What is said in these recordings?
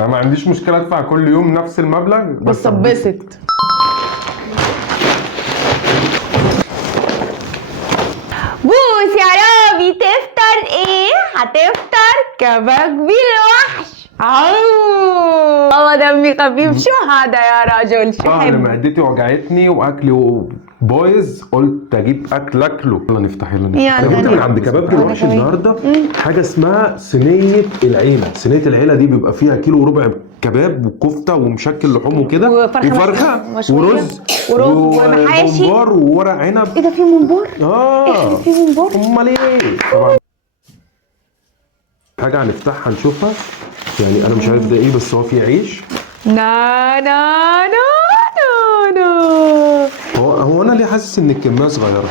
انا ما عنديش مشكله ادفع كل يوم نفس المبلغ بس اتبسط. بوس يا رامي، تفطر ايه؟ هتفطر كباب بالوحش. والله دمي خفيف. شو هذا يا رجل؟ شو انا حلو. معدتي وجعتني واكلي بايظ، قلت اجيب اكل اكله. يلا نفتح يلا نفتح. انا كنت من عند كباب بالوحش النهارده حاجه اسمها صينيه العيله. صينيه العيله دي بيبقى فيها كيلو وربع كباب وكفته ومشكل لحوم وكده وفرخه ورز ومحاشي وممبار وورق عنب. ايه ده؟ في ممبار؟ اه في ممبار؟ امال ايه؟ طبعا حاجه هنفتحها نشوفها. يعني انا مش عارف ده ايه، بس هو فيه عيش. نا نا نا نا نا. هو انا ليه حاسس ان الكميه صغيره؟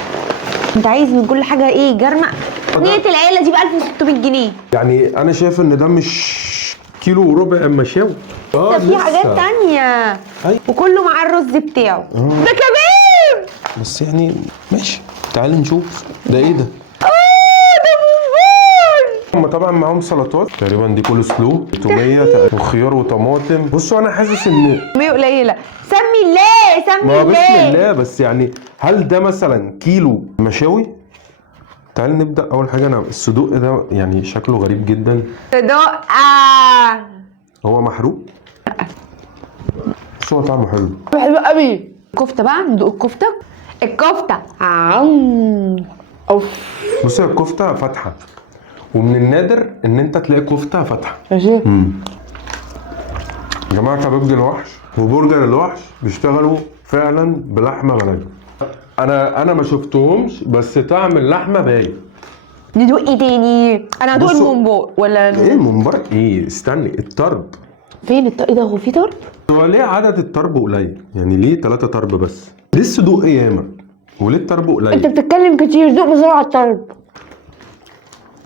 انت عايز من كل حاجه ايه؟ جرمق. صينيه العيله دي ب 1600 جنيه. يعني انا شايف ان ده مش كيلو وربع مشاوي. ده في حاجات تانية. أيوة. وكله مع الرز بتاعه. ده كباب. بس يعني ماشي، تعالي نشوف ده ايه ده. ده ممبار. هما طبعا معاهم سلطات تقريبا، دي كول سلو، توميه وخيار وطماطم. بصوا انا حاسس ان كمية قليلة. سمي الله سمي ما الله. بسم الله. بس يعني هل ده مثلا كيلو مشاوي؟ تعال نبدا. اول حاجه انا الصدوق ده يعني شكله غريب جدا. صدق. هو محروق بس هو طعمه حلو. حلو قوي. كفتة بقى، ندوق الكفتة. الكفتة اوف. بص، الكفته فاتحه، ومن النادر ان انت تلاقي كفته فاتحه. ماشي. يا جماعه كباب الوحش وبرجر الوحش بيشتغلوا فعلا بلحمه بلدي. انا ما شفتهمش، بس طعم اللحمه باين. ندوق ايه تاني؟ انا هدوق الممبار ولا ايه الممبار؟ ايه استني، الطرب فين؟ ايه ده؟ هو في طرب؟ هو ليه عدد الطرب قليل؟ يعني ليه 3 طرب بس؟ ليه الصدوق ياما وليه الطرب قليل؟ انت بتتكلم كتير. دوق بسرعه الطرب.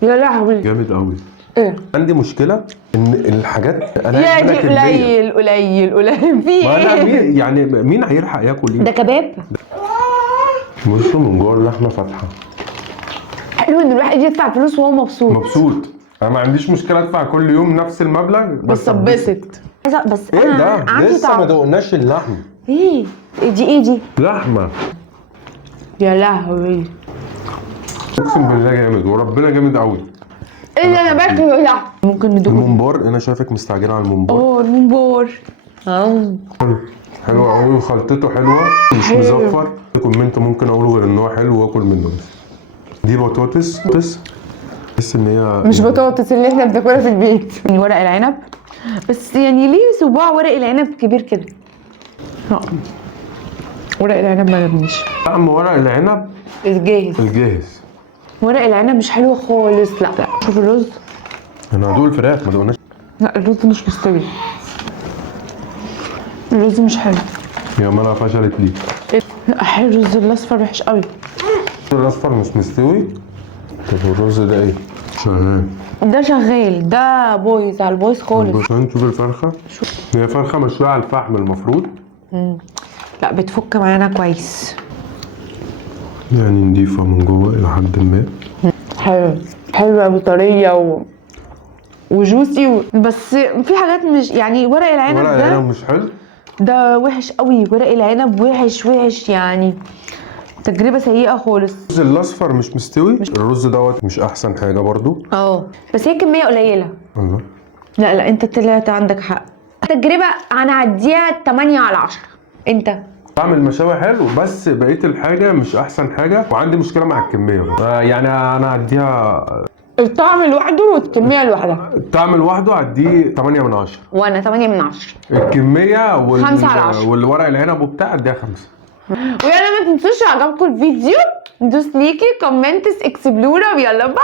يا لهوي جامد قوي. ايه؟ عندي مشكله ان الحاجات انا يا دي هاكلها كمية. قليل في ما أنا ايه؟ يعني مين هيلحق ياكل ده ايه؟ كباب. بصوا من جوه اللحمه فاتحه. حلو ان الواحد يدفع فلوس وهو مبسوط. انا ما عنديش مشكله ادفع كل يوم نفس المبلغ بس اتبسط. بس ايه انا ده؟ عندي لسه ما طعم. دقناش اللحم. ايه دي؟ لحمه. يا لهوي. اقسم بالله جامد، وربنا جامد قوي. ايه اللي انا باكله ده؟ ممكن ندوق الممبار، انا شايفك مستعجله على الممبار. الممبار. حلو قوي وخلطته حلوه، مش مزفر. كومنت ممكن اقوله غير ان هو حلو واكل منه. دي بطاطس بس ان هي مش بطاطس اللي احنا بناكلها في البيت. من ورق العنب. بس يعني ليه صباع ورق العنب كبير كده؟ ورق العنب ما عجبنيش. طعم ورق العنب الجاهز. ورق العنب مش حلو خالص. لا شوف الرز. انا هدوق الفراخ ما دقناش. لا الرز مش مستوي. الرز مش حلو. يا مالها فشلت ليه؟ لا حلو. الرز الاصفر وحش قوي. الاصفر مش مستوي. طب الرز ده ايه؟ شغال. ده شغال، ده بايظ على البايظ خالص. نشوف الفرخه. هي فرخه مشويه على الفحم المفروض. لا بتفك معانا كويس. يعني نضيفه من جوه الى حد ما. حلوه بطريه وجوسي بس في حاجات مش يعني. ورق العنب ده مش حلو. ده وحش قوي. ورق العنب وحش يعني. تجربه سيئه خالص. الرز الاصفر مش مستوي. الرز دوت مش احسن حاجه برضو. بس هي كميه قليله. الله. لا انت طلعت عندك حق. تجربه هنعديها 8/10. انت طعم المشاوي حلو، بس بقيه الحاجه مش احسن حاجه، وعندي مشكله مع الكميه بقى. يعني انا هديها الطعم لوحده والكميه لوحدها. الطعم لوحده هديه 8/10. وانا 8/10. الكميه 5/10. والورق العنب وبتاع اديها 5. ويلا ما تنسوش عجبكم الفيديو دوس ليكي كومنتس اكسبلورا ويلا باي.